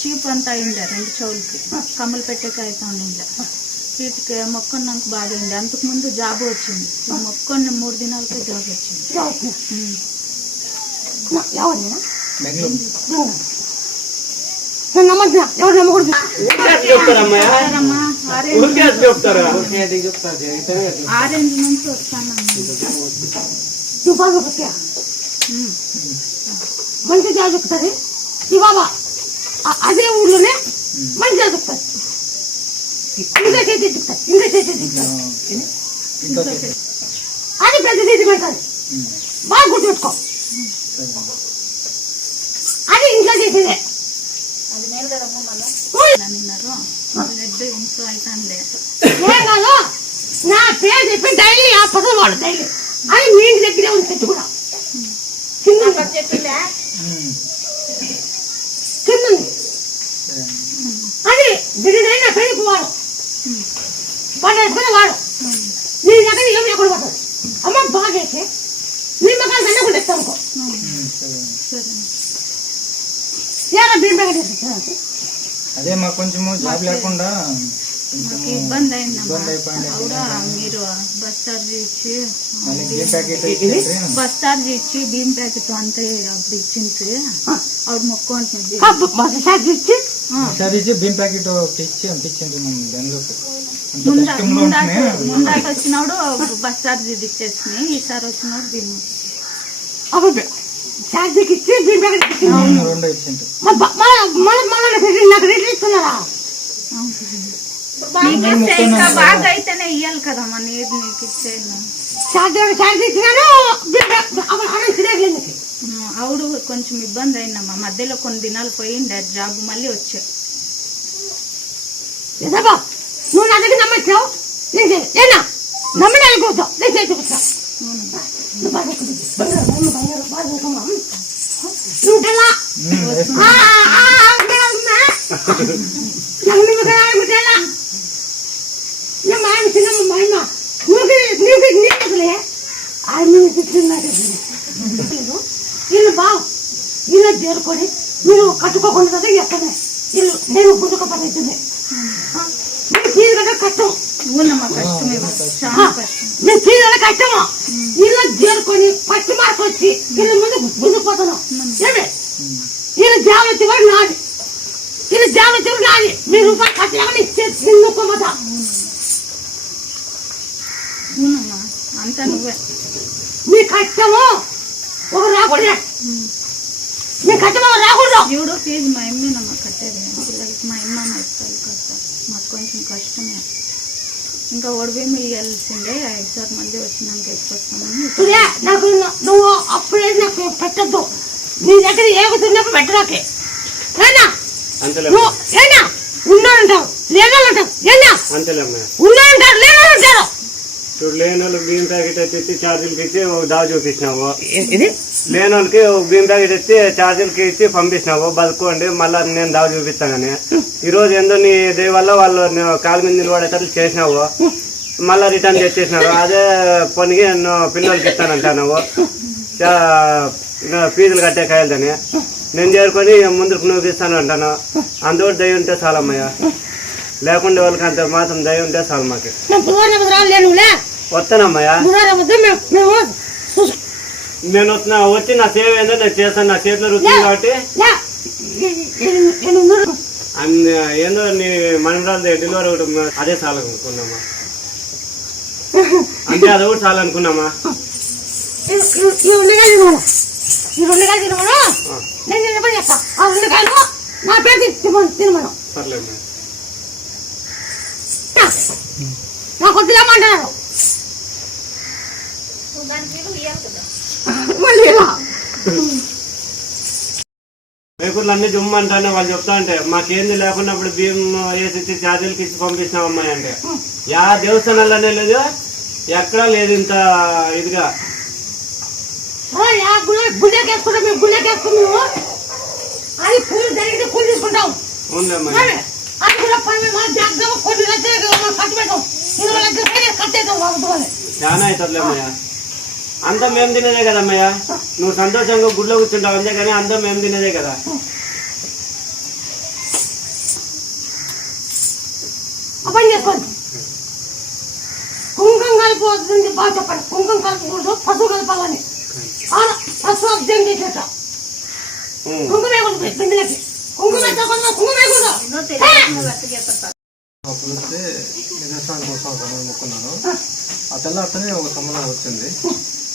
Cheap అంతా అయింది 2 చెవులకి కమ్మలు పెట్టేకి అయితే ఉండింది. వీటికి మొక్కున్నాక బాగైంది. అంతకుముందు జాబ్ వచ్చింది. మొక్కుని 3 దినాలకే జాబ్ వచ్చింది. ఆరెంజ్ నుంచి వస్తాను. మంచి జాబ్ చెప్తుంది ఈ బాబా. అదే ఊర్లోనే మంచి జాబ్ చెప్తారు. ఇంకా చేతి చెప్తారు. ఇంకా చేతి అది పెద్ద చేతి పెడతారు. బాగా గుర్తుపెట్టుకో. అది ఇంకా చేసేదే. నా పేరు చెప్పి డైలీ ఆ పదం వాడు డైలీ. అది మీ ఇంటి దగ్గరే ఉంది చెట్టు కూడా. కింద అది బిడ్డైనా పెళ్లికి వాడు పండు వేసుకుని వాడు నీ దగ్గర ఏమి ఎక్కడ పడుతుంది. అమ్మ బాగా చేసి నిమ్మకాయలు తనే కూడా ఇస్తాను అనుకో. అదే మాకు కొంచెము జాబ్ లేకుండా ఇబ్బంది అయిందమ్మా. మీరు బస్ ఛార్జ్ ఇచ్చి బియ్యం ప్యాకెట్ అంతే అప్పుడు ఇచ్చింది. ఆవిడ మొక్కు అంటున్నది. బియ్యం ప్యాకెట్ ఇచ్చి పంపించింది బెంగళూరు. ముందాక వచ్చినప్పుడు బస్ ఛార్జ్ ఇచ్చేసి ఈసారి వచ్చినప్పుడు బియ్యం బాగా అయితేనే ఇయ్యాలి కదమ్మా. నీరు నీకు ఇచ్చేయాలి. ఆవిడ కొంచెం ఇబ్బంది అయిందమ్మా. మధ్యలో కొన్ని దినాలు పోయింది జాబ్. మళ్ళీ వచ్చా. నువ్వు నా దగ్గర నమ్మచ్చావు. నమ్మడానికి కోసం నేను చేసి చూపిస్తా. ఇల్లు బాగు ఇల్లు చేరుకొని మీరు కట్టుకోకుండా ఎక్కడే ఇల్లు నేను పుట్టుకోపడుతుంది. మీరు ఫీజు కట్ట కష్టం. మీరు ఫీజు కట్ట కష్టము. ఇల్లు చేరుకొని ఫస్ట్ మార్క్ వచ్చి ఇల్లు ముందు ముందుకుపోతున్నాం. ఏమే ఇల్లు జాబ్ వచ్చి కూడా నాది. ఇల్లు జాబ్ వచ్చి కూడా నాది. మీరు రూపాయలు కట్టేమని ఇచ్చేది నిన్నుకోమతా. అంతా నువ్వే. మీ కష్టము ఒక రాకూడదే. మీ కష్టము రాకూడదు. ఇప్పుడు ఫీజు మా అమ్మేనమ్మా కట్టేది. పిల్లలకి మా అమ్మ ఇస్తారు కట్టాలి. మాకు కొంచెం కష్టమే. ఇంకా ఒడిబియ్యం ఇవ్వాల్సిందే. ఈసారి మళ్ళీ వచ్చినాక ఎత్తుకొస్తామని. నాకు నువ్వు అప్పుడే నాకు పెట్టద్దు. నీ దగ్గర ఏగుతున్నప్పుడు పెట్టడాకే. ఏనా ఉన్నానంటావు లేదంటావు. ఏనా ఉన్నానంటారు లేదంటారు. చూడు లేని వాళ్ళకి బియ్యం ప్యాకెట్ ఎత్తి ఛార్జీలకి ఇచ్చి ఒక దావ చూపించినావు. లేని వాళ్ళకి ఒక బియ్యం ప్యాకెట్ ఎత్తి ఛార్జీలకి ఇచ్చి పంపించినావు. బతుకోండి మళ్ళా నేను దావ చూపిస్తానని. ఈ రోజు ఏందో నీ దయ వల్ల వాళ్ళు కాలు మీద నిలబడేటట్లు చేసినావు. మళ్ళా రిటర్న్ తెచ్చేసినావు. అదే పనికి పిల్లలకి ఇస్తానంటావు. ఫీజులు కట్టే కాయలని నేను చేరుకొని ముందుకు నువ్వు ఇస్తాను అంటాను. అందువల్ల దయ ఉంటే చాలమ్మయ్య. లేకుండా వాళ్ళకి అంత మాత్రం దయ ఉంటే చాలు మాకు. వస్తానమ్మయ్యా. నేను వస్తున్నా. వచ్చి నా సేవ ఏందో నేను చేస్తాను. నా చేతిలో రుచి కాబట్టి ఏందో నీ మనమరాలు డెలివరీ ఒకటి అదే చాలు అనుకున్నామా. అంతే అది కూడా చాలు అనుకున్నామా. సర్లేదు నాకు వద్దులేమంటున్నారు. మేకూర్లు అన్ని జుమ్మంటానే వాళ్ళు చెప్తా అంటే మాకేంది లేకున్నప్పుడు బియ్యం వేసి ఛార్జీలకి ఇచ్చి పంపిస్తాం అమ్మాయి అంటే యా దేవస్థానాలనే లేదు ఎక్కడా లేదు ఇంత ఇదిగా. గుళ్ళకేసుకుంటాం మేము. గుళ్ళకేసుకున్నాము అది పూలు జరిగితే పూలు తీసుకుంటాం. ఉందమ్మా. అది కూడా కొన్ని లక్షలు కట్టిపెట్టాం. 20 లక్షలు కట్టేద్దాం. చాలా అవుతుందిలేమ్మయ్యా. అంతా మేము తినేదే కదమ్మయ్యా. నువ్వు సంతోషంగా గుడిలో కూర్చుంటావు అంతే కానీ అంతా మేము తినేదే కదా. రేపు వద్దని బాగా చెప్పండి. కుంకుమ కలపకూడదు, పసుపు కలపాలని. పసుపు అర్థం చేసేట కుంకుమ వేయకూడదు, బిందెలకి కుంకుమ వేయకూడదు, కుంకుమ వేయకూడదు. అప్పుడు వస్తే నిదర్శనానికి వస్తాను మొక్కున్నాను. ఆ తెల్లారితోనే ఒక సంబంధం వచ్చింది,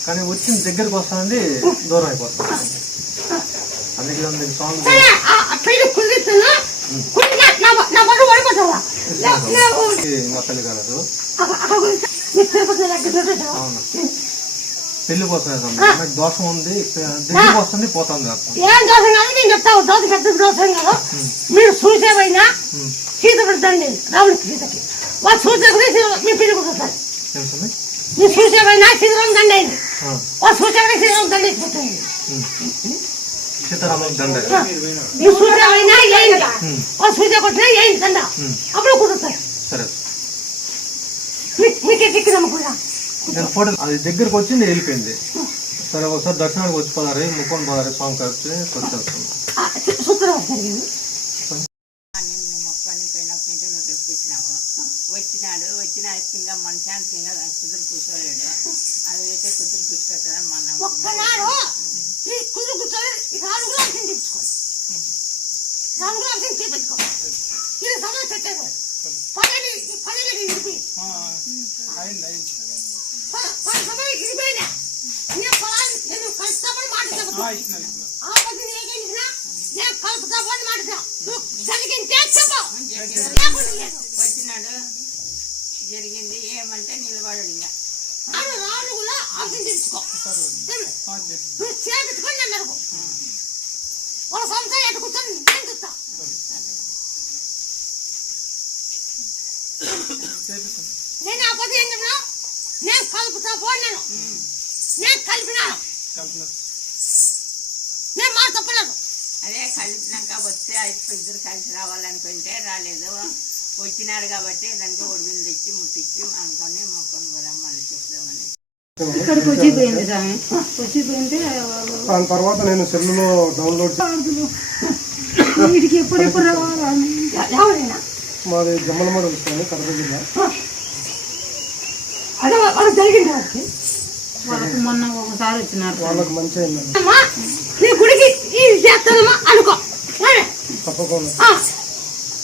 కానీ వచ్చిన దగ్గరికి వస్తానండి దూరం అయిపోతుంది. అందుకే మీకు సాంగ్ మా తల్లి కాలేదు. అవును, పెళ్లికి వస్తుంది, నాకు దోషం ఉంది, దగ్గరికి వస్తుంది పోతుంది. ఏం దోషం కాదు నేను చెప్తాను. దోషం పెద్ద దోషం కాదు. మీరు చూసేవైనా సీత పెడతాండి రావుడికి, సీతకి వాళ్ళు చూసే మీ పెళ్లికి వస్తారు. మీరు చూసేవైనా సీతారాం దండ అయింది, వాళ్ళు చూసేవైనా సీతారాం దండ వేసిపోతుంది. సీతారామ దండ మీరు చూసేవైనా ఏంటి, వాళ్ళు చూసే కొట్టినా ఏంటి దండ అప్పుడు కుదురుతారు. సరే, మీకే దిక్కు నమ్మకుండా నేను ఫోటో అది దగ్గరకు వచ్చింది వెళ్ళిపోయింది. సరే ఒకసారి దర్శనానికి వచ్చి పోదారు, ముక్కొని పోదారు, స్వామి కలిసి వచ్చేస్తాను. సూత్రం జరిగింది. వచ్చినాడు, వచ్చిన ఇంకా మనశాంతి ఇంకా కుదురు కూర్చోలేడు. అది అయితే కుదురు కూర్చోటాలని మనం ఒక్కనాడు ఈ కుదురు కూర్చోలేదు. ఇది 4 గులాబీ తీసుకోండి, 4 గులాబీ తీపెట్టుకోండి. ఇది సమయం పెట్టారు పదని ఇరిపి సమయం ఇరిపోయినా నేను పొలాన్ని నేను కలుపుతామని మాట చెబుతాను. ఆ పది నేనేసినా నేను కలుపుతామని మాట జరిగింది చెప్పు. వచ్చినాడు, జరిగింది ఏమంటే నిలబడు. ఇంకా అది 4 గులా అర్థం తీసుకో, నువ్వు చేపించుకొని నేను నడుపు. వాళ్ళ సంవత్సరం ఎటు కూర్చొని నేను చూస్తా. నేను ఆ పది ఏం చెప్పినా నేను కలుపుతా పోయినాను, నేను కలిపినాను, నేను మాట తప్పలేదు. అదే కలిపినాక వస్తే ఇద్దరు కలిసి రావాలనుకుంటే రాలేదు. వచ్చినాడు కాబట్టి దానికి ఒడిబిల్లు తెచ్చి ముట్టించి అనుకొని మొక్కను కూడా మళ్ళీ చెప్తామని ఇక్కడికి వచ్చిపోయింది స్వామి. వచ్చిపోయింది దాని తర్వాత నేను సెల్లులో డౌన్లోడ్ వీటికి ఎప్పుడెప్పుడు రావాలని. ఎవరైనా మాది జమ్మలమడ వస్తాను, కడప జిల్లా. అదే వాళ్ళకి జరిగింది. వాళ్ళకి వాళ్ళకు మొన్న ఒకసారి వచ్చినారు. వాళ్ళకి మంచి అయిందండి. అమ్మా నీ గుడికి ఇది చేస్తానమ్మా అనుకో, తప్పకుండా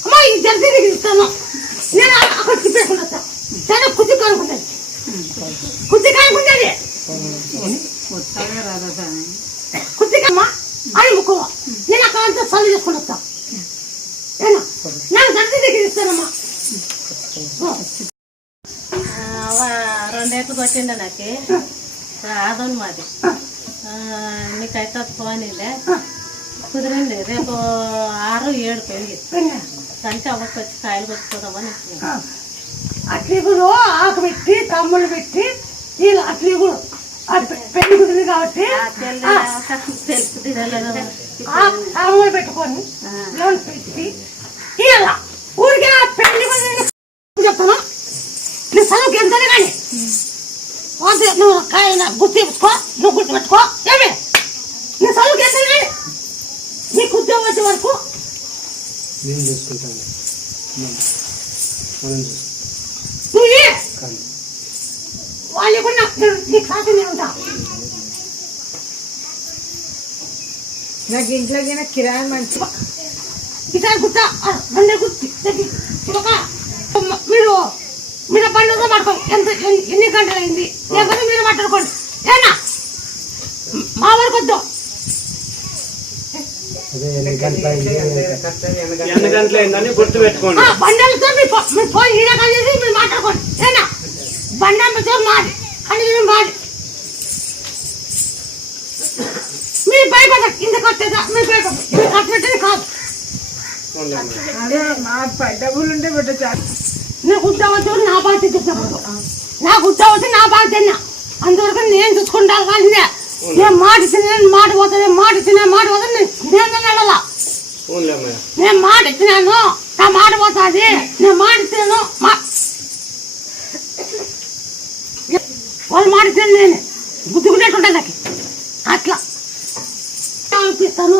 అమ్మా ఈ జల్దీ నీకు ఇస్తాను. నేను అక్కడ తిప్పేసుకుంటా, చాలా కుర్చీ కానుకుంటుంది, కుర్చీ కానుకుంటుంది, వస్తానే రాదా స్వామి. కుర్చీకమ్మా అని ముక్కువ. నేను అక్కడ అంతా చల్లు చేసుకుని వస్తా. ఏనా నాకు జల్దీ నీకు ఇస్తానమ్మా. 2 ఏళ్ళకి వచ్చిండే నాకు రాదని మాది. నీకైతే ఫోన్ ఇదే కుదిరింది. రేపు 6, 7 పెళ్ళి కంటే అవ్వకు వచ్చి కాయలు కొట్టుకోదామని వచ్చినాను. అట్లీగులు ఆకు పెట్టి తమ్ముళ్ళు పెట్టి వీళ్ళు అట్లీగులు పెళ్లి కుదిరింది కాబట్టి తెలుస్తుంది తమ్ముళ్ళు పెట్టుకొని లోన్ పెట్టి ఇలా ఊరికే పెళ్లి కుదిరింది చెప్తాను. నీ చదువుకి ఎంతనే కానీ నువ్వు గుర్తు పెట్టుకో, నువ్వు గుర్తు పెట్టుకో. ఏమి నీ చదువుకి ఎంతనే కానీ నీకు ఉద్యోగం వచ్చే వరకు నేను చేసుకుంటాను. నువ్వు వాళ్ళు కూడా నీకు సాధ్యం నేను ఉంటా. నాకు ఇంట్లోకి కిరాయి మంచి ఈసారి గుర్తా బండి గుర్తి మీరు మీరు బండితో మాట్లాడుకోండి. ఎన్ని గంటలు అయింది లేకపోతే మీరు మాట్లాడుకోండి. ఏనా మా వరకు వద్దు. ఎన్ని గంటలు అయిందని గుర్తు పెట్టుకోండి. బండాలతో మీరు పోయి ఈడ కలిసి మీరు మాట్లాడుకోండి. ఏనా బండాలతో మాది కలిసి మాది. మీరు భయపడరు, ఇంత కట్టేదా మీరు భయపడరు. మీరు కట్టబెట్టేది కాదు. అదే మా డబ్బులు ఉంటే పెట్ట నాకు ఉద్యోగం నా బాధ్యత చెప్పకూడదు. నాకు ఉద్యోగం నా బాధ్యత. అందువరకు నేను చూసుకుంటా వాళ్ళే. నేను మాట ఇచ్చినాను, మాట పోతుంది, మాట ఇచ్చినా మాట పోతుంది. నేను వెళ్ళాలా, నేను మాట ఇచ్చినాను, నా మాట పోతుంది. నేను మాట ఇచ్చినాను, వాళ్ళు మాట ఇచ్చాను. నేను గుద్దుకునేట్టుంటా నాకు అట్లా అనిపిస్తాను.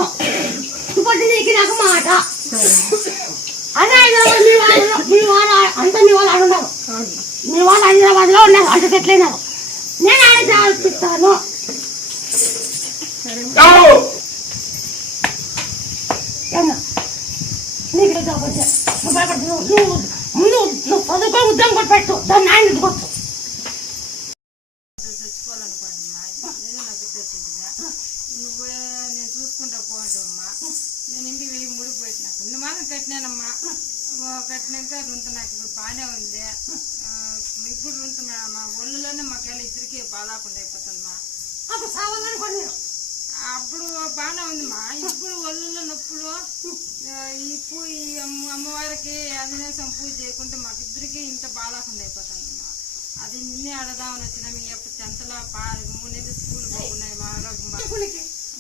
ఇప్పుడు నీకు నాకు మాట అదే మీ వాళ్ళు అంతా మీ వాళ్ళు ఆడున్నారు. మీ వాళ్ళు హైదరాబాద్ లో ఉన్నారు, అటు పెట్టలేనారు. నేను ఆయన జాగ్రత్తిస్తాను. నీకు నువ్వు భయపడుతున్నావు. నువ్వు ముందు నువ్వు చదువుకో, ఉద్యోగం కూడా పెట్టు, దాన్ని ఆయన ఇట్టుకోవచ్చు. చచ్చిపోవాలనుకోండమ్మా, నేను నా బిడ్డ వచ్చిందిగా నువ్వు నేను చూసుకుంటా పోవడమ్మా. నేను ఇంటికి వెళ్ళి ముడికి పెట్టినా కొన్ని మాత్రం కట్టినానమ్మా. కట్టినాక రుంత నాకు ఇప్పుడు బాగానే ఉంది. ఇప్పుడు రుంత మా ఒళ్ళులోనే మాకెళ్ళి ఇద్దరికి బాగాకుండా అయిపోతుందమ్మా. అప్పుడు సావాలనుకోండి. అప్పుడు బాగానే ఉందిమ్మా. ఇప్పుడు ఒళ్ళులో నొప్పులు, ఈ అమ్మవారికి ఆంజనేయం పూజ చేయకుంటే మాకు ఇద్దరికి ఇంత బాగాకుండా అయిపోతుందమ్మా. అది నిన్నే అడదామని వచ్చినా మీ ఎప్పుడు 10th 3 నెలలు స్కూల్ పోకున్నాయి మా ఆరోగ్యం.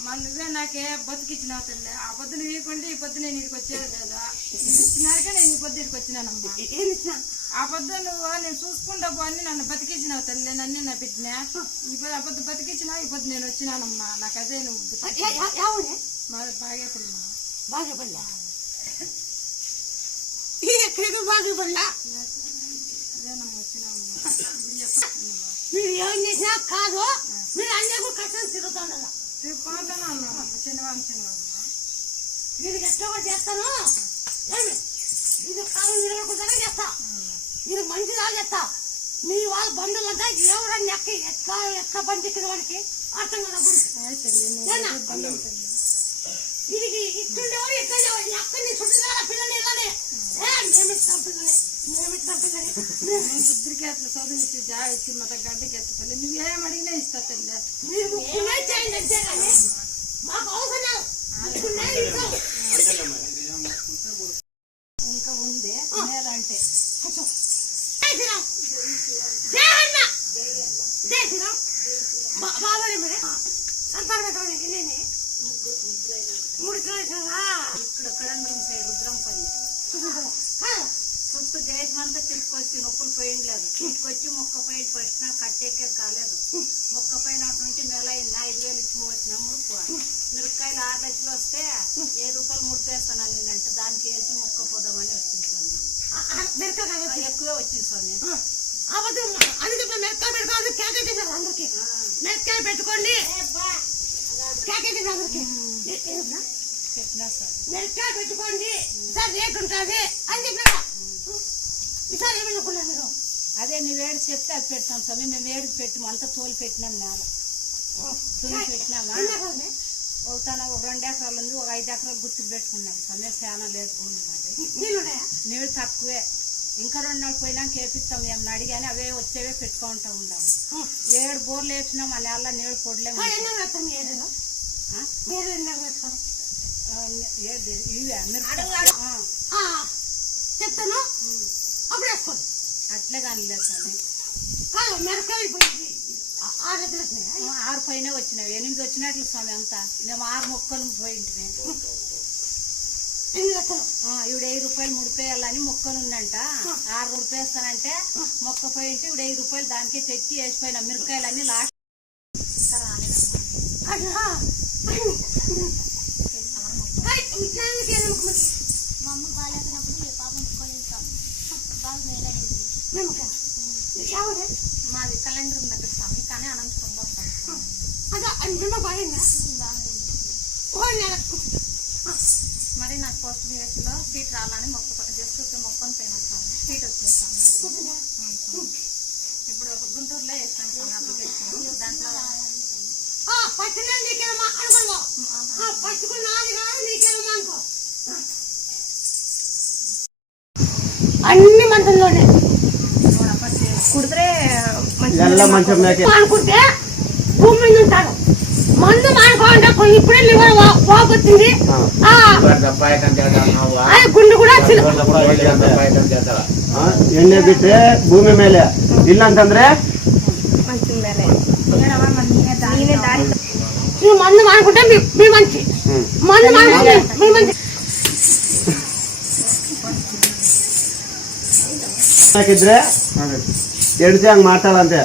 మా నువ్వే నాకే బతికిచ్చినావు తల్లి. ఆ పొద్దు నువ్వు ఇవ్వకుంటే ఈ పొద్దు నేను ఇక్కడికి వచ్చేది లేదా? ఇచ్చినాకే నేను ఈ పొద్దు ఇక్కడికి వచ్చినానమ్మా. ఆ పొద్దు నువ్వు నేను చూసుకుంటా పోని నన్ను బతికిచ్చినావు తల్లి. నన్ను నా పెట్టినా ఈ పొద్దు ఆ పొద్దు బతికిచ్చినావు, ఈ పొద్దు నేను వచ్చినానమ్మా. నాకు అదే నువ్వు మాది బాగేపల్లమ్మా. బాగేపల్లి ఎక్కడెక్కడ బాగేపల్లి అదేనమ్మా వచ్చినామమ్మా. ఇప్పుడు చెప్పమ్మా. మీరు ఏం చేసినా కాదు, మీరు అన్నీ కూడా కష్టం తిరుగుతుండాలి. పోతానే ఉన్నామమ్మా. శనివారం మీరు ఎట్లా చేస్తాను, ఇది కాలం నిలబడుకుంటానే చేస్తా. మీరు మంచిదా చేస్తా. మీ వాళ్ళ బంధువులంతా ఎవరన్నా ఎట్లా పంచెక్కిన వాడికి అర్థం కదా. ఇది ఇట్టుండేవాడు ఎక్కడ ఎక్కడిని చుట్టుదారా పిల్లలు ఇలానే మేమిస్తాం పిల్లని, మేమిస్తాం పిల్లని. ఇద్దరికి అట్లా చదువు జాబ్ ఇచ్చి మా గంటకి ఎత్తుతాను. నువ్వేం అడిగినా ఇస్తా తల్లి. మీరు ముక్కునే చేయండి అంతే కానీ మాకు అవసరం. ఇంకా ఉంది అంటే ఇక్కడ కడంబరం సైడ్ రుద్రంపల్లి చుట్టూ దేశమంతా తిరుక్కొచ్చి నొప్పులు పోయిండలేదు. తిరుక్కొచ్చి మొక్క పైన ఫస్ట్ కట్టేకే కాలేదు. మొక్క పైన నుండి నెల 5,000 ఇచ్చి వచ్చిన ముడుపు మిరపకాయలు 6 లక్షలు వస్తే 7 రూపాయలు ముడిపేస్తాను అంటే దానికి వేసి మొక్క పోదామని వచ్చింది స్వామి. ఎక్కువే వచ్చింది స్వామి. అందరికి మిరపకాయ పెట్టుకోండి, మిరపకాయ పెట్టుకోండి సార్, రేట్ ఉంటుంది అని చెప్పినా. ఈసారి ఏమనుకున్నా మీరు? అదే నువ్వు వేడి చెప్తే అది పెడతాం స్వామి. మేము వేడికి పెట్టి అంతా తోలు పెట్టినాం. నేల తోలు పెట్టినామా. ఒకతాన 2 ఎకరాలు ఉంది, 5 ఎకరాలు గుర్తుకు పెట్టుకున్నాం స్వామి. చాలా లేదు భూమి మాది. నీళ్ళు తక్కువే. ఇంకా 2 నెలలు పోయినాక వేపిస్తాం. ఏమన్నా అడిగాని అవే వచ్చేవే పెట్టుకుంటూ ఉన్నాము. 7 బోర్లు వేసినాం. ఆ నెల నీళ్ళు పొడలేము. చెప్తాను అప్పుడు వేసుకోండి. అట్లే కానీ లేదు స్వామి. మిరపకాయలు 6 పైన వచ్చినాయి. 8 వచ్చినట్లు స్వామి. అంతా మేము 6 మొక్కలు పోయింటివి. ఇవిడ 1000 రూపాయలు ముడిపేయాలని మొక్కలు ఉందంట. 6 ముడిపేస్తానంటే మొక్క పోయింటే ఇవిడ 1000 రూపాయలు దానికే తెచ్చి వేసిపోయినా. మిరపకాయలన్నీ లాస్ట్ మా అమ్మ బాగాలేకున్నప్పుడు ఏ పాపం కొనిస్తాం. బాగా మేలైంది. మాది కళ్యాణం దగ్గర స్వామి, కానీ అనంతపురం పోతాం. మరి నాకు పోస్ట్ బిఎస్లో సీట్ రాలని జస్ట్ మొక్కని పోయినా స్వామి. సీట్ వచ్చేస్తాను. ఇప్పుడు గుంటూరులో వేస్తాను స్వామి అప్లికేషన్. దాంట్లో అన్ని మంత్రుల్లోనే కుడితే అనుకుంటే భూమి మీద ఉంటాడు. మందు మానుకోండి. ఇప్పుడే లివర్ పోగొచ్చింది, గుండు కూడా ಎಣ್ಣೆ ಬಿಟ್ರೆ ಭೂಮಿ ಮೇಲೆ ಇಲ್ಲ ಅಂತಂದ್ರೆ మందు మానుకుంటే మీ మంచి. మందు మానుకుంటే మీ మంచి. ಹಾಕಿದ್ರೆ ಎರಡು ಹಂಗ್ ಮಾಡ್ತಾಳಂತೆ.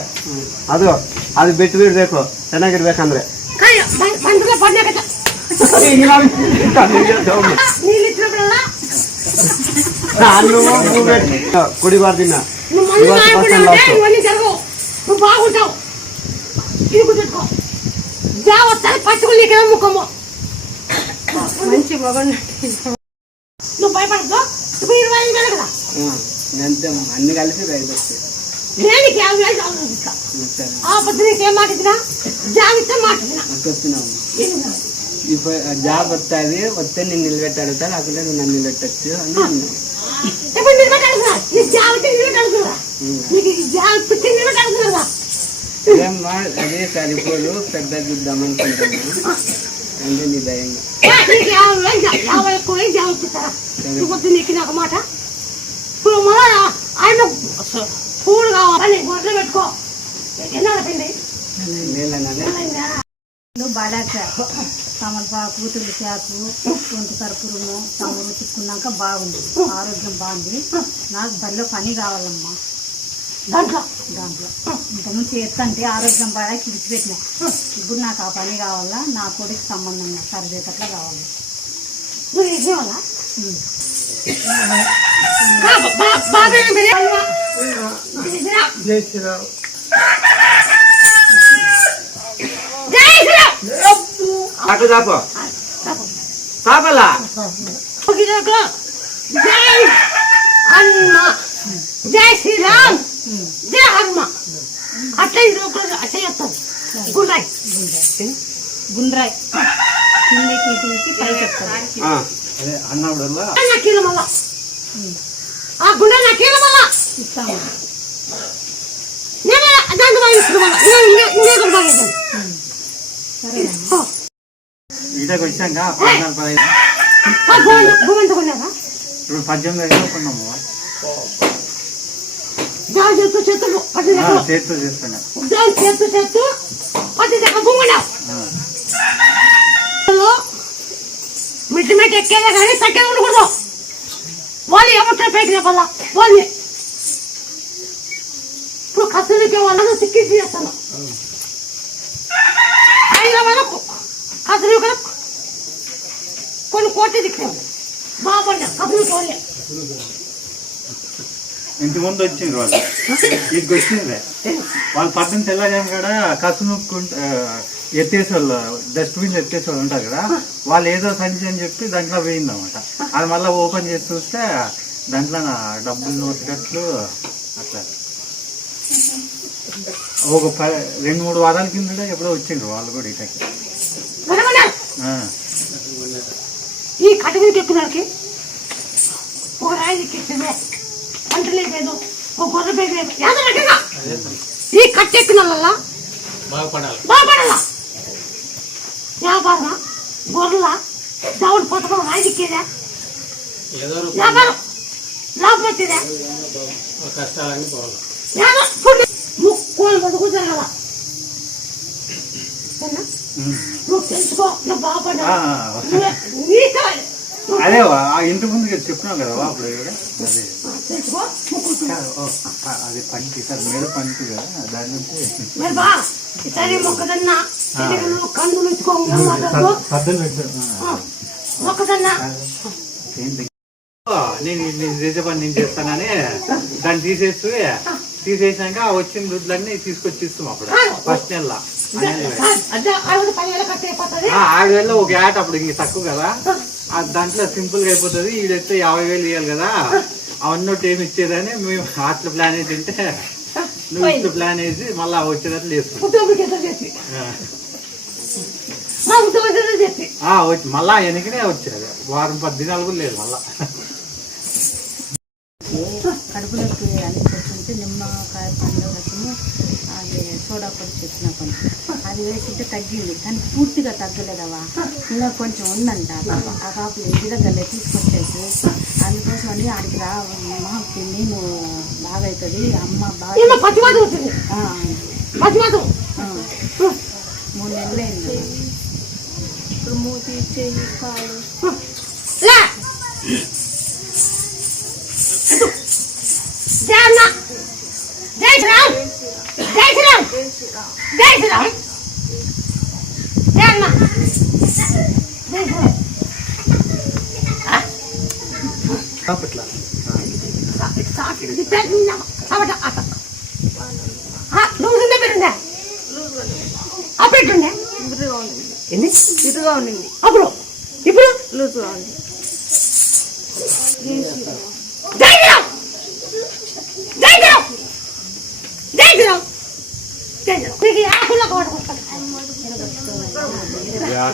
ಅದು ಬಿಟ್ಟು ಬಿಡ್ಬೇಕು ಚೆನ್ನಾಗಿರ್ಬೇಕಂದ್ರೆ. మందులో పడినాక ಕುಡಿಬಾರ್ದಿನ್ನ నువ్వు మంది నాయకుడు అంటే ఇవన్నీ జరగవు. నువ్వు బాగుంటావు. ఇది గుర్తుకో. జాగ్రత్త పట్టుకుని నీకేమో ముఖము. మంచి మగడు నువ్వు భయపడదు. నువ్వు 25,000 కదా. అంతే అన్ని కలిసి 5 వస్తాయి. నేను 50,000 ఆలోచిస్తా. ఆ పొద్దు నీకేం మాట ఇచ్చినా జాగ్రత్త మాట ఇచ్చినా జాబ్ వస్తుంది, వస్తే నేను నిలబెట్టాడు సార్, అక్కడ నువ్వు నన్ను నిలబెట్టచ్చు అని అన్నాను. ఇప్పుడు నిలబెట్టాడు కదా. నీ జాగ్రత్త నిలబెట్టాడు కదా. నీకు జాగ్రత్త నిలబెట్టాడు కదా. ఏమ్మా అదే సరిపోదు, పెద్ద చూద్దామనుకుంటున్నాను అంటే నీ ధైర్యంగా. నీకు 50,000 ఎక్కువ జాగ్రత్త ఇస్తారా? పొద్దు నీకు నాకు మాట. ఇప్పుడు మన ఆయన పూలు కావాలని గొడ్లు పెట్టుకో. ఎన్నాళ్ళ బాడాక తమలపాకు తులసాకు ఒంటి కర్పూరము తమరు తిక్కున్నాక బాగుంది, ఆరోగ్యం బాగుంది. నాకు బరిలో పని కావాలమ్మా. దాంట్లో ఇంతకుముందు చేస్తుంటే ఆరోగ్యం బాగా విడిచిపెట్టినా. ఇప్పుడు నాకు ఆ పని కావాలా, నా కొడుకు సంబంధం సరిచేటట్లా కావాలి. నువ్వు వేసేవాళ్ళ జై శ్రీరామ్. అటు దాపో పాపలా జై హనుమ, జై శ్రీరామ్, జై హనుమ. అట్లా అట్లా చెప్తాను. గుండ్రాయి గుండ్రాయి కిందకి తీసి పై చెప్తాను. అదే అన్నప్పుడల్లా నాకీల మళ్ళా ఆ గుండె నాకీల మళ్ళా ఇస్తాము. నేను దాంట్లో బాగా ఇస్తున్నాను. నేను బాగా ఇస్తాను. ఈటకు వచ్చాక భూమంతా కొన్నారా? ఇప్పుడు 18,000 కొన్నాము. దాని చేస్తూ చేతులు 10 చేతితో చేస్తున్నా. దాని చేస్తూ 10 భూమన్నావు. మిట్టి మిట్టి ఎక్కేదా కానీ తగ్గే ఉండకూడదు. వాళ్ళు ఏమంటారు పైకి రేపల్లా వాళ్ళని ఇప్పుడు కసులుకే వాళ్ళను తిక్కిసి చేస్తాను. అయిన వరకు కసులు కొన్ని కోటి దిక్కాను. బాగుండే కసులుకి వాళ్ళే ఇంటి ముందు వచ్చింది వాళ్ళు, ఇదికి వచ్చింది వాళ్ళు. పక్కన తెల్లజాము కూడా కసు నొక్కుంటే ఎత్తేసే వాళ్ళు, డస్ట్బిన్ ఎత్తేసే వాళ్ళు ఉంటారు కదా, వాళ్ళు ఏదో సంచి అని చెప్పి దాంట్లో వేయిందన్నమాట. అది మళ్ళీ ఓపెన్ చేసి చూస్తే దాంట్లో డబ్బులు నోటికట్లు అట్లా. ఒక 2-3 వారాల కింద ఎప్పుడో వచ్చిండ్రు వాళ్ళు కూడా ఇటకి. ఈ కట్టుకుని ఎక్కినారికి ఒక రాయి ఎక్కించిందే పంట లేదు, ఒక గొర్రె పేరు లేదు. ఈ కట్టె ఎక్కిన వల్ల బాగుపడాలా వ్యాపారం గొర్రెల దేవుడు పుస్తకం రాయి ఎక్కేదా వ్యాపారం లాభం వచ్చేదా ముక్కోని బతుకుతారు కదా. నువ్వు తెలుసుకో, నువ్వు బాగుపడ్డా. అదే ఆ ఇంటి ముందు చెప్పినావు కదా అప్పుడు. అదే తెలుసుకో అది పంచి సార్, మేడ పంచి కదా, దాని నుంచి మరి బా సరే మొక్కదన్నా కందులు ఇచ్చుకో మొక్కదన్నా. నేను చేసే పని నేను చేస్తానని దాన్ని తీసేసాక వచ్చిన దుడ్లన్నీ తీసుకొచ్చి ఇస్తాం అప్పుడు ఫస్ట్ నెల. 6,000 ఒక ఏట అప్పుడు ఇంక తక్కువ కదా, దాంట్లో సింపుల్ గా అయిపోతుంది. ఈడైతే 50,000 ఇవ్వాలి కదా, అవన్నోటి ఏమి ఇచ్చేదని మేము అట్లా ప్లాన్ వేసి తింటే నువ్వు ఇట్లా ప్లాన్ వేసి మళ్ళీ వచ్చేటట్లు మళ్ళా వెనకనే వచ్చేది. వారం 10 దినాలు కూడా లేదు మళ్ళా. కడుపులోకి అన్ని కూర్చుంటే నిమ్మకాయ పండు రసము అది సోడా పొడి చెప్పిన కొంచెం అది వేసింటే తగ్గింది, కానీ పూర్తిగా తగ్గలేదవా. ఇంకా కొంచెం ఉందంట ఆ కాపులు ఇంటి దగ్గర తీసుకొచ్చేసి. అందుకోసం అని ఆడికి రావమ్మా నేను బాగా అవుతుంది అమ్మ బాగా 3 నెలలు అయింది. ఇప్పుడు మూతి చెయ్యి కాలు జై శ్రీరామ్, జై శ్రీరామ్, జై శ్రీరామ్, జై అమ్మ, జై శ్రీరామ్. చవట అట్ట లూజ్ ఉందా పెరుందా అప్పుడు ఎట్లుండే ఇరుగా ఉండింది ఏంది ఇరుగా ఉండింది అప్పుడు ఇప్పుడు లూజ్గా ఉంది. జై శ్రీరామ్ జై శ్రీరామ్ జై శ్రీరామ్ జై శ్రీరామ్ నీకు ఆకుల్లో కొట్టుకుంటాను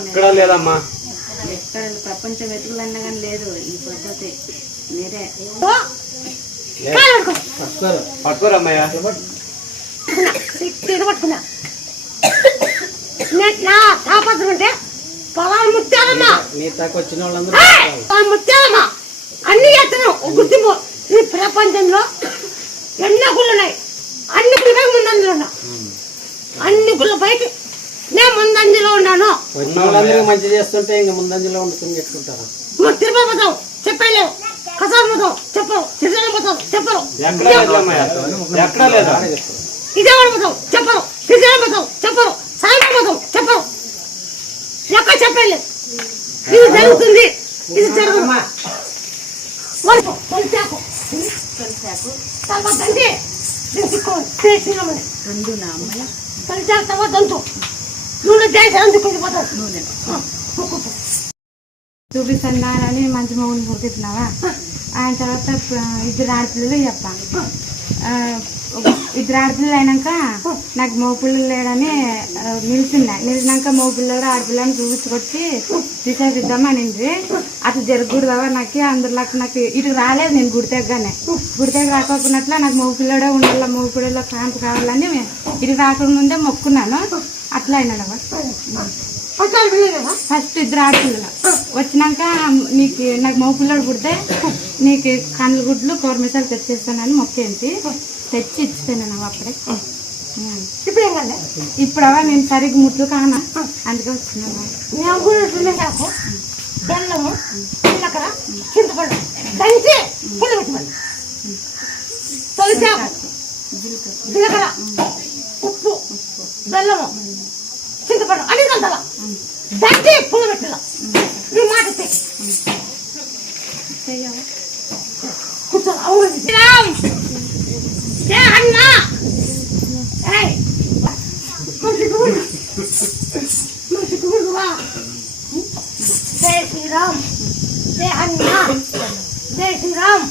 ఎక్కడ లేదమ్మా. ఎక్కడ ప్రపంచం వెతుకులన్నా కానీ లేదు ఈ పద్ధతి మీరే పట్టుకోరమ్మయ్యా. పట్టుకున్నా నా తాపత్రం అంటే పొలాలు ముత్యాలమ్మా ముత్యాలమ్మా అన్ని చేస్తున్నాం గుర్తింపు ఈ ప్రపంచంలో ఎన్నో గుళ్ళు ఉన్నాయి. అన్ని గుళ్ళ పైకి ముందంజలో ఉన్నా అన్ని గుళ్ళ పైకి నేను ముందంజలో ఉన్నాను. మంచి చేస్తుంటే ఇంకా ముందంజలో ఉంటుంది ఎట్టుకుంటారు. తిరుపతి పోతాం చెప్పలేవు, కసాలు పోతాం చెప్పరు, శ్రీశైలం పోతాం చెప్పరు, ఎక్కడ లేదమ్మయ్యా. ఎక్కడ లేదా విజయవాడ పోతాం చెప్పరు, శ్రీశైలం పోతాం చెప్పరు, సాయంత్రం పోతాం చెప్పరు, ఎక్కడ చెప్పలేదు. ఇది జరుగుతుంది, ఇది జరగదు. తొలిచాకు తర్వాత అంటే రెండునా అమ్మాయి తొలిచాకు తర్వాత దంతు నూనె చేసి పోతాడు నూనె చూపిస్తున్నానని మంచి మొగుని పుడుతున్నావా. ఆయన తర్వాత ఇద్దరు ఆడపిల్లలు చెప్పా. ఇద్దరు ఆడపిల్లలు అయినాక నాకు మగ పిల్లలు లేడని నిలిచినాక మగ పిల్లలు ఆడపిల్లని చూపించుకొచ్చి తీసేసిద్దామనింది. అట్లా జరగకూడదవా నాకు అందరిలాగా నాకు ఇటు రాలేదు. నేను గుడితెగ్గానే గుడితెగ రాకోకున్నట్ల నాకు మగ పిల్లడే ఉండాల, మగ పిల్లల కాంతి కావాలని ఇటు రాకముందే మొక్కున్నాను. అట్లా అయినాడవా. ఫస్ట్ ఇద్దరు ఆడపిల్లలు వచ్చినాక నాకు మగ పిల్లడు పుడితే నీకు కండ్ల గుడ్లు కూరమిసాలు తెచ్చేస్తానని మొక్కేంటి తెచ్చి ఇచ్చిపోయినాను అప్పుడే. ఇప్పుడవా నేను సరిగ్గా ముట్లు కానా అందుకే వచ్చినాను. బెల్లము జీలకర్ర చింతపండు దంచి పుల్ల పెట్టుకోండి. తొలిచాకు జీలకర్ర ఉప్పు బెల్లము చింతపండు అన్ని దంచాల దంచి పుల్ల పెట్టాల. నీ మాట కూర్చోాలి. అవును అన్నా జై శ్రీరామ్ జై హనుమా జై శ్రీరామ్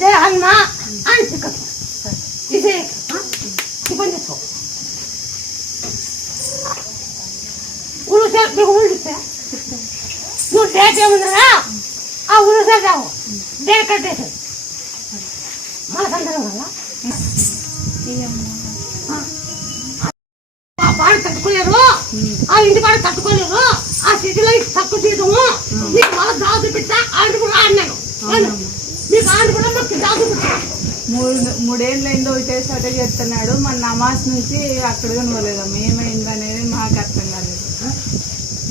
జై హనుమా అని ఇదే పని చేసుకో. ఉలుసా మీకు ఉలిస్తే నువ్వు డేట్ ఏముందా ఆ ఉలుసా రావు డేట్ కట్టేసి మన సందర్భం వల్ల ఆ పాడు తట్టుకోలేరు, ఆ ఇంటి పాడు తట్టుకోలేరు, ఆ స్థితిలో తక్కువ చేయడము నీకు మళ్ళీ దావ చూపిస్తా. ఆంటి కూడా ఆడినాను మీకు ఆంటి కూడా మాకు దావ చూపిస్తా. 3 ఏళ్ళైందో ఒకటేసారి చెప్తున్నాడు. మన నమాజ్ నుంచి అక్కడిగా పోలేదమ్మా. ఏమైందనేది మాకు అర్థం కాలేదు.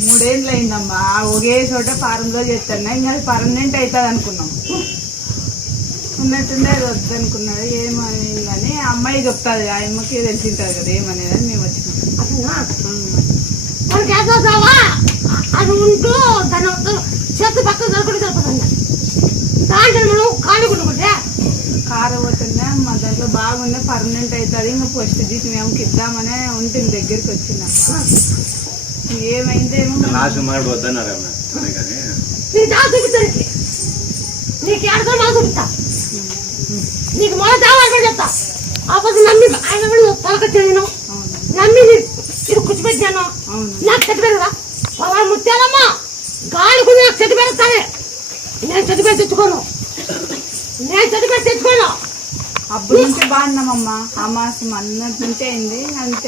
3 ఏళ్ళు అయిందమ్మా ఒకే చోట ఫారంలో చేస్తున్నా. ఇంకా పర్మనెంట్ అవుతుంది అనుకున్నాం. ఉన్నట్టుండే అది వద్దనుకున్నాడు. ఏమైందని అమ్మాయి చెప్తాది, ఆ అమ్మకి తెలిసింటుంది కదా ఏమనేది అని మేము వచ్చినాం. మనకి ఏదో దావా అది ఉంటూ దాని చేతి పక్కన దొరకడం జరుగుతుంది. దాంట్లో మనం ఖాళీ కొనుక్కుంటే కారు పోతుండే మా దాంట్లో బాగుండే పర్మనెంట్ అవుతుంది. ఇంకా పోస్ట్ జీతం ఏమకి ఇద్దామనే ఉంటుంది. దగ్గరికి వచ్చిందమ్మా ఏమైందేమో నీకు దావ చూపిస్తానికి నీకు ఏడతో మాకు చూపిస్తా. నీకు మొదలు దావాలి కూడా చెప్తా. అప్పుడు నమ్మి ఆయన కూడా తొలకొచ్చాను, నమ్మి ఇది కూర్చోబెట్టాను. నాకు చెట్టు పెరగదా పొలాలు ముత్యాలమ్మా గాలి కూడా నాకు చెట్టు పెరుగుతానే. నేను చెట్టు పెట్టి తెచ్చుకోను, నేను చెట్టు పెట్టి తెచ్చుకోను. అప్పుడు నుంచి బాగున్నామమ్మా. ఆ మాసం అన్నట్టుంటే అయింది అంతే.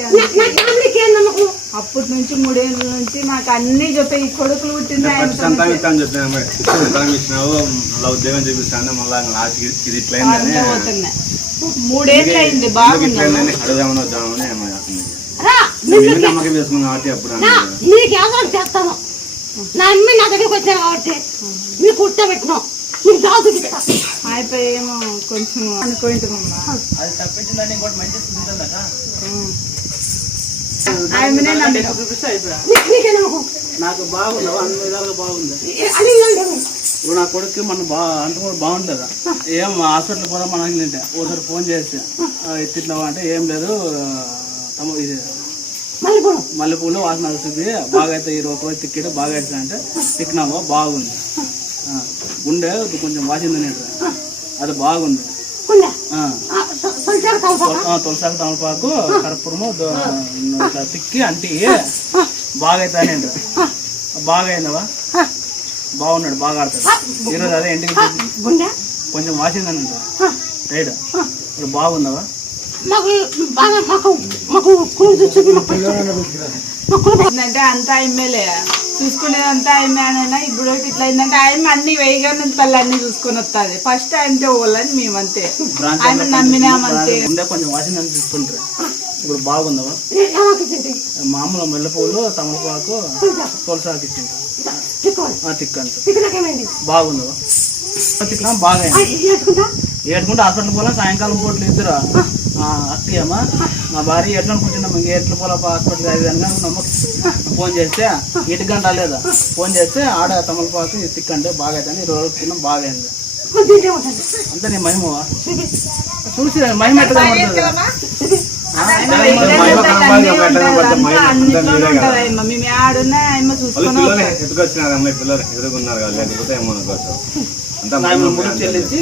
నమ్మకం అప్పటి నుంచి 3 ఏళ్ళ నుంచి నాకు అన్ని చెప్పాయి. కొడుకులు పుట్టింది ఉద్యోగం చూపిస్తాను మళ్ళీ ఇది ఇట్లా 3 ఏళ్ళు అయింది. బాగుంది అడుగుదామని వద్దామని నమ్మకం వేసుకున్నాం కాబట్టి అప్పుడు నీకు ఎవరు చేస్తాను. నా అమ్మాయి నా దగ్గరికి వచ్చాను కాబట్టి నీకు కూర్చోబెట్టినాం. నీకు దావ చూపిస్తా. అయిపోయేమో కొంచెం అనుకుంటున్నామ్మా. నాకు బాగుంది, అన్ని విధాలుగా బాగుంది. ఇప్పుడు నా కొడుకు మన అంత కూడా బాగుంటుందా ఏం హాస్పిటల్ పోదాం మనకి ఒకసారి ఫోన్ చేస్తే ఎత్తిట్లా అంటే ఏం లేదు ఇది మల్లెపూలు వాసన వస్తుంది బాగా అయితే 20 రోజు తిక్కిడు బాగా అవుతుంది అంటే తిక్కినామో బాగుంది గుండె కొంచెం వాసింది అది బాగుంది తులసాకు తమలపాకు కర్పూరము తిక్కి అంటి బాగా అవుతానండి బాగా అయిందవా బాగున్నాడు బాగా ఆడతాడు ఈరోజు అదే ఇంటికి కొంచెం వాసిందని రైడ్ ఇప్పుడు బాగుందవా అంటే అంతా ఎమ్మెల్యే చూసుకునేది అంతా ఆయమైనా ఇప్పుడు ఇట్లా అయిందంటే ఆయన అన్ని వేయగానే పళ్ళు అన్ని చూసుకొని వస్తుంది ఫస్ట్ ఆయనతో పోవాలని మేమంతే ఆయన నమ్మినామంతే కొంచెం వాసిందని చూసుకుంటారు ఇప్పుడు బాగుందవా మామూలు మల్లెపూలు తమలపాకు తులసాకు ఇచ్చింటారు తిక్కు అంత బాగుందవా తిక్కినా బాగా ఏడుకుంటే హాస్పిటల్ పోలా సాయంకాలం పూటలు ఇద్దరు అక్కయ్యమ్మా మా భార్య ఎట్లా కూర్చున్నాం ఇంక ఎట్లా పోలా హాస్పిటల్ అది అని నమ్మకం ఫోన్ చేస్తే 8 గంటలు రాలేదా ఫోన్ చేస్తే ఆడ తమలపాకు తిక్కంటే బాగా అవుతుంది 20 రోజులు తిన్నాం బాగా అయింది అంతే నీ మహిమ చూసి మహిమ ఎట్లా మేము ఆడున్నా ఆయన చూసుకున్నాం చెల్లించి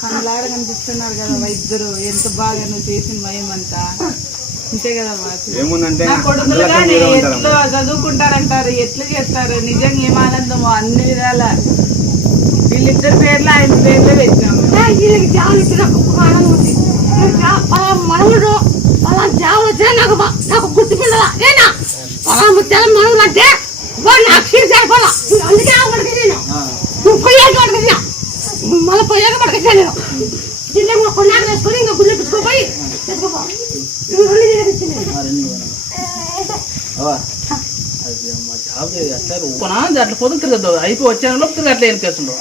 కళ్ళాడ కనిపిస్తున్నారు కదా ఇద్దరు ఎంత బాగా నువ్వు చేసిన మయమంతా అంతే కదా నా కొడుకులు కానీ ఎట్లా చదువుకుంటారంటారు ఎట్లా చేస్తారు నిజంగా ఏం ఆనందమో అన్ని విధాల వీళ్ళిద్దరు పేర్లు ఆయన పేర్లే పెట్టాము మనవుడు అలా జాబ్ వచ్చినా నాకు గుర్తు పిల్లల నేనా అలా ముత్యాల మనవులు అంటే వాడు నాకు సీట్ సరిపోలా అందుకే పడుతుంది నేను నువ్వు పోయాక పడుతుందా మళ్ళీ పోయాక పడుకొచ్చా నేను దీన్ని కొన్నాక వేసుకొని ఇంకా గుళ్ళు పెట్టుకోపోయి అట్లా పొద్దుకు కదా అయిపోయి వచ్చాను అట్లా ఎనికేస్తుండ్రు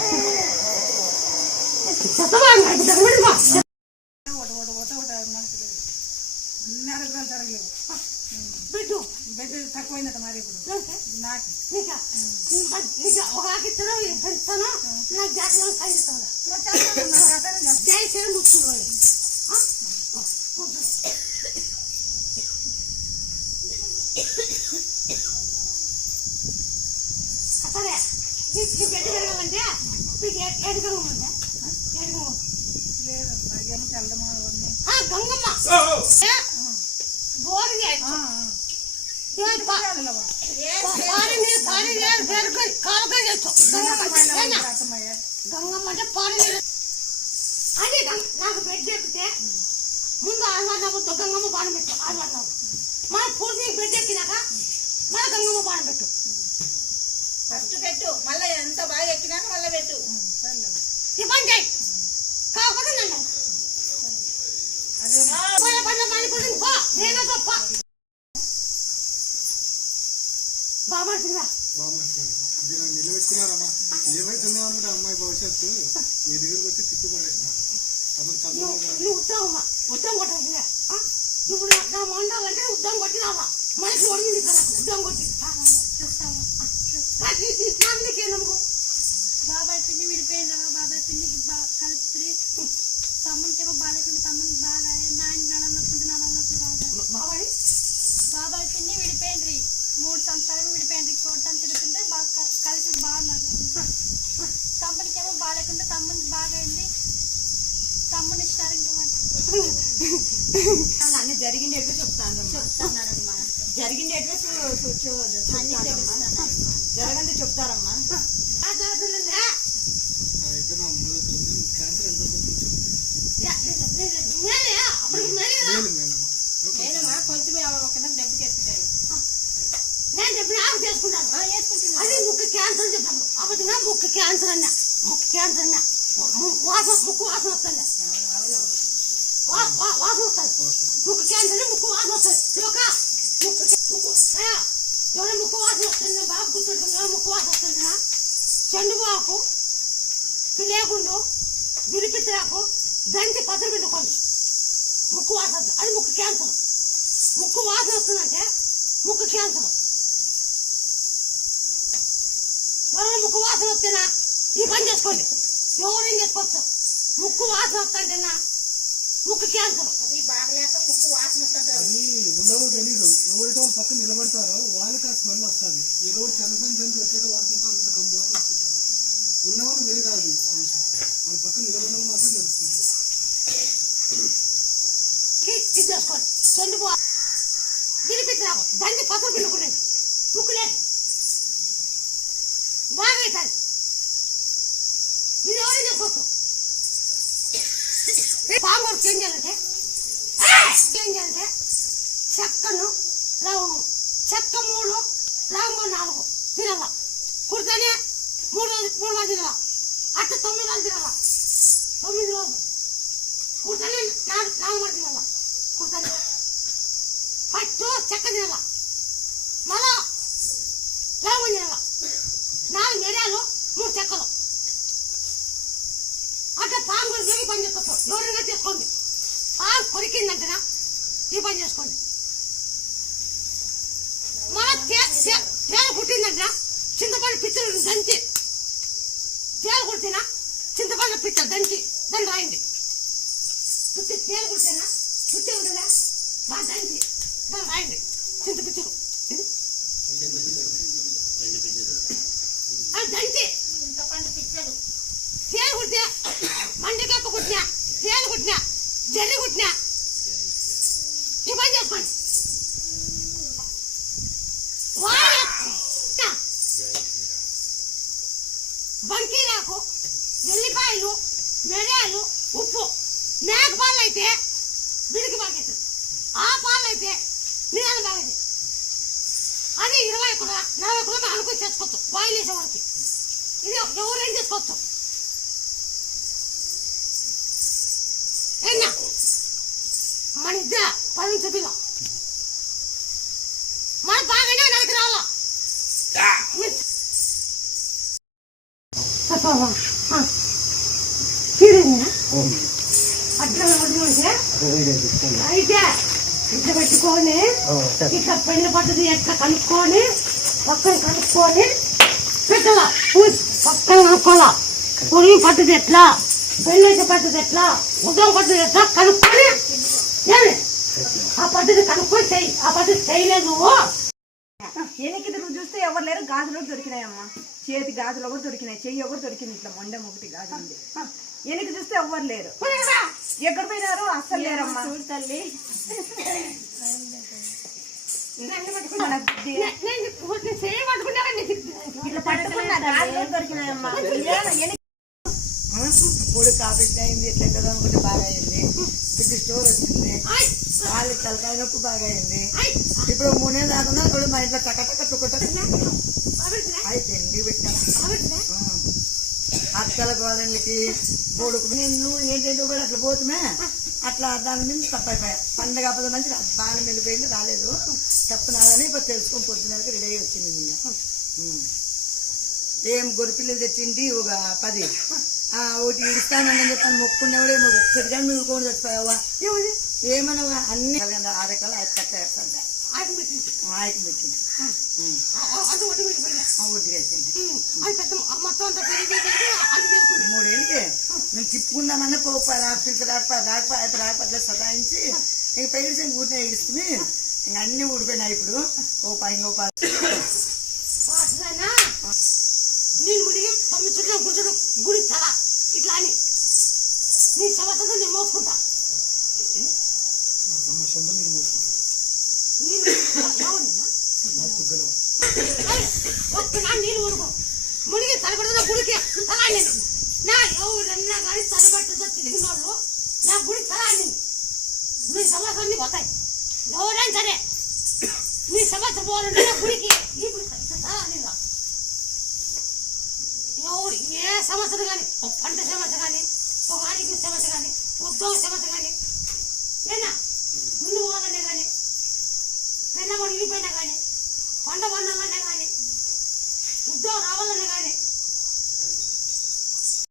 తక్కువైందట మరి ఇప్పుడు నాకు ఒక ఇస్తాను నాకు జాగ్రత్త ముచ్చుకోవాలి సరే నీకు పెట్టి పెరగాలంటే మీకు ఎడగమంటే లేదు నాకేమో తెల్లమా గంగమ్మ బోర్గా గంగమ్మ అంటే పాడి అది నాకు బెడ్ ఎక్కితే ముందు ఆడవాడినప్పుడు గంగమ్మ బాణం పెట్టు ఆడవాడినప్పుడు మన పూర్తి బెడ్ ఎక్కినాక మన గంగమ్మ బాణం పెట్టు ఫస్ట్ పెట్టు మళ్ళీ ఎంత బాగా ఎక్కినాక మళ్ళీ పెట్టు ఇబ్బంది చేయి కాకపోతే నన్ను నేను గొప్ప బాబా నిలబెట్టుకున్నారమ్మా ఏమైతుంది అనుకుంటే అమ్మాయి భవిష్యత్తు మీ దగ్గరకు వచ్చి తిప్పి పడేసినారు ఉద్యోగం కొట్టాల్సిందే ఇప్పుడు నా మండాలంటే ఉద్యోగం కొట్టినావా మనకి ఒడిగింది కదా ఉద్యోగం కొట్టి నమ్మకం బాబాయ్ పిన్ని విడిపోయిన బాబాయ్ పిన్నికి కలిపి తమ్మునికేమో బాగాలేకుంటే తమ్మునికి బాగా నాయన నడనొప్పుంటే నడనొప్పి బాగా బాబాయ్ పిన్ని విడిపోయిండ్రి 3 సంవత్సరాలు విడిపోయిండ్రి కోటని తిరుగుతుంటే బాగా కలిసి బాగున్నారు తమ్మునికేమో బాగాలేకుంటే తమ్మునికి బాగా అయింది తమ్ముని ఇచ్చినారు ఇంకా అన్ని జరిగిండేట్టు చెప్తానమ్మా జరిగిండేట్టు జరగండి చెప్తారమ్మా కొంచెం దెబ్బకి ఎత్తుతాయి నేను చెప్పిన ఆకు చేసుకుంటాను అది ముక్కు క్యాన్సర్ అని చెప్పాను అప్పుడు ముక్కు క్యాన్సర్ అన్నా ముక్కు వాసన వస్తుంది వాసన వస్తుంది ముక్కు క్యాన్సర్ ముక్కు వాసన వస్తుంది ఎవరైనా ముక్కు వాసన వస్తుంది బాగా గుర్తుపెట్టుకుని ఎవరు ముక్కు వాసన వస్తుంది చెండు ఆకు పిలేగుండు విరిపిత్రాకు దంచి పత్ర పెట్టుకోండి ముక్కు వాసన వస్తుంది అది ముక్కు క్యాన్సర్ ముక్కు వాసన వస్తుందంటే ముక్కు క్యాన్సర్ ఎవరైనా ముక్కు వాసన వస్తేనా ఈ పని చేసుకోండి. ఎవరేం చేసుకోవచ్చు. ముక్కు వాసన వస్తుంటేనా ముక్కు క్యాన్సర్. అది ఉండవో తెలీదు. ఎవరైతే వాళ్ళు పక్కన నిలబడతారో వాళ్ళకి ఆ స్మెల్ వస్తుంది. ఏదో చనిపోయిన వచ్చేది వాసన అంత కంబుగా వస్తుంటుంది. ఉన్నవాళ్ళు తెలియదు అది ఆ విషయం. వాళ్ళ పక్కన నిలబడిన మాత్రం తెలుస్తుంది. ఇది చేసుకోండి. చెండు వినిపించరాకు దాన్ని పసరు పిండుకునేది ముక్కు లేదు బాగా అవుతుంది. ఇది ఎవరైనా చేసుకోవచ్చు. పాంగూరు ఏం చేయాలంటే చెక్కను లవంగం చెక్క 3 లవంగం 4 తినాల. కుడితేనే 3 రోజులు తినాల. అట్లా 9 రోజులు తినాల. 9 రోజులు కుడితేనే 4 మంది తినాల. కుడితేనే ఫస్ట్ చెక్క తినాల. మళ్ళా లవంగం తినాల. 4 మిరియాలు 3 చెక్కలు అట్లా పాంగూరు ఈ పని చేసుకోవచ్చు. ఎవరైనా చేసుకోండి. పాము కొరికిందంటేనా ఈ పని చేసుకోండి. మళ్ళా తేలు కుట్టిందంటే చింతపండు పిచ్చలు దంచి తేలు కుట్టినా చింతపండు పిచ్చ దంచి దాన్ని రాయండి. తేలు కుట్టినా పిచ్చి ఉంటుందా బాగా దంచి దాన్ని రాయండి. చింత పిచ్చలు అది దంచి చింతపండు పిచ్చలు తేలు కుట్టినా మండికప్ప కుట్టినా తేలు కుట్టినా జర్రి కుట్టినా ఈ పని చేసుకోండి. బంకీరాకు ఎల్లిపాయలు మిరియాలు ఉప్పు మేక పాలు అయితే బిడికి బాగేది. ఆ పాలు అయితే నీళ్ళు బాగేది. అది 20 కూడా 40 కూడా మనం అనుకుని చేసుకోవచ్చు. బాయిల్ వేసే వారికి ఇది ఎవరేం చేసుకోవచ్చు. ఏనా మన ఇద్దరు 10 సభ్యులు మన బాగానే నాకు రావాలా. అయితే ఇట్లా పెట్టుకొని ఇట్లా పెళ్లి పద్ధతి ఎట్లా కలుపుకొని పక్కన కలుపుకొని పెట్టాల. పక్కన కలుపుకోవాలా. పొరుగు పద్ధతి ఎట్లా పెళ్ళైతే పద్ధతి ఎట్లా ఉద్యోగ పద్ధతి ఎట్లా కలుపుకొని ఆ పద్ధతి కనుక్కొని చెయ్యి. ఆ పద్ధతి చేయలేదు. వెనక్కి తిరుగు చూస్తే ఎవరు లేరు. గాజులు దొరికినాయమ్మా. చేతి గాజులు ఒకటి దొరికినాయి. చెయ్యి ఒకటి దొరికింది. ఇట్లా మొండెం ఒకటి గాజు ఉంది. వెనక్కి చూస్తే ఎవరు లేరు. ఎక్కడ పోయినారు అస్సలు లేరమ్మా. తల్లి ఇట్లా పట్టుకున్నారు దొరికినాయమ్మా. పొడి కాఫీ అయింది. ఎట్లా కదా అనుకుంటే బాగా అయింది. ఇప్పుడు స్టోర్ వచ్చింది. వాళ్ళకి తలకాయ నొప్పి బాగా అయింది. ఇప్పుడు 3 నెలలు రాకుండా ఇప్పుడు మా ఇంట్లో టక తుక్కట అయితే ఎండి పెట్టాను. అక్కల గోడలకి కొడుకు నువ్వు ఏంటంటే కూడా అట్లా పోతుమే అట్లా దాని మీద తప్పైపోయా. పండగ పద మంచి బాగా వెళ్ళిపోయింది. రాలేదు తప్పు నాదని ఇప్పుడు తెలుసుకొని పొద్దున్నకి రెడీ అయ్యి వచ్చింది. ఏం గొరిపిల్లలు తెచ్చింది ఒక 10 ఒకటి ఇస్తానని చెప్పాను. మొక్కుండేవాడు ఏమో ఒక్కటి కానీ నువ్వు కూడా చచ్చిపోయావా ఏమన్నా అన్ని 6 ఎకరాలు 5 కట్ట వేస్తాను. ఆయనకి పెట్టింది. ఒడ్డుగా వేసింది. 3 ఏళ్ళకి మేము తిప్పుకుందామన్నా రాకపోతే సదాయించి ఇంక పెరిగి ఊరినే ఇడుస్తుంది. ఇంక అన్ని ఊడిపోయినాయి. ఇప్పుడు నేను ముడిగి 9 చుట్టూ కూర్చొని గుడి తల ఇట్లా అని నీ సమస్యతో నేను మోసుకుంటా. నీళ్ళు ఊరుకో మునిగి తలపడుతున్న గుడికి తల నేను నా ఎవరన్నా కానీ తలపట్టుతో తిరిగిన వాళ్ళు నా గుడికి తల అని నీ సమస్యలన్నీ పోతాయి. ఎవరైనా సరే నీ సమస్య పోవాలంటే నా గుడికి ఈ తల అని ఎవరు ఏ సమస్యలు కానీ ఒక పంట సమస్య కానీ ఒక ఆరోగ్య సమస్య కానీ ఉద్యోగ సమస్య కానీ ఏనా ముందు పోవాలనే కానీ పెళ్ళ ఇడిపోయినా కానీ పంట పండాలనే కానీ ఉద్యోగం రావాలనే కానీ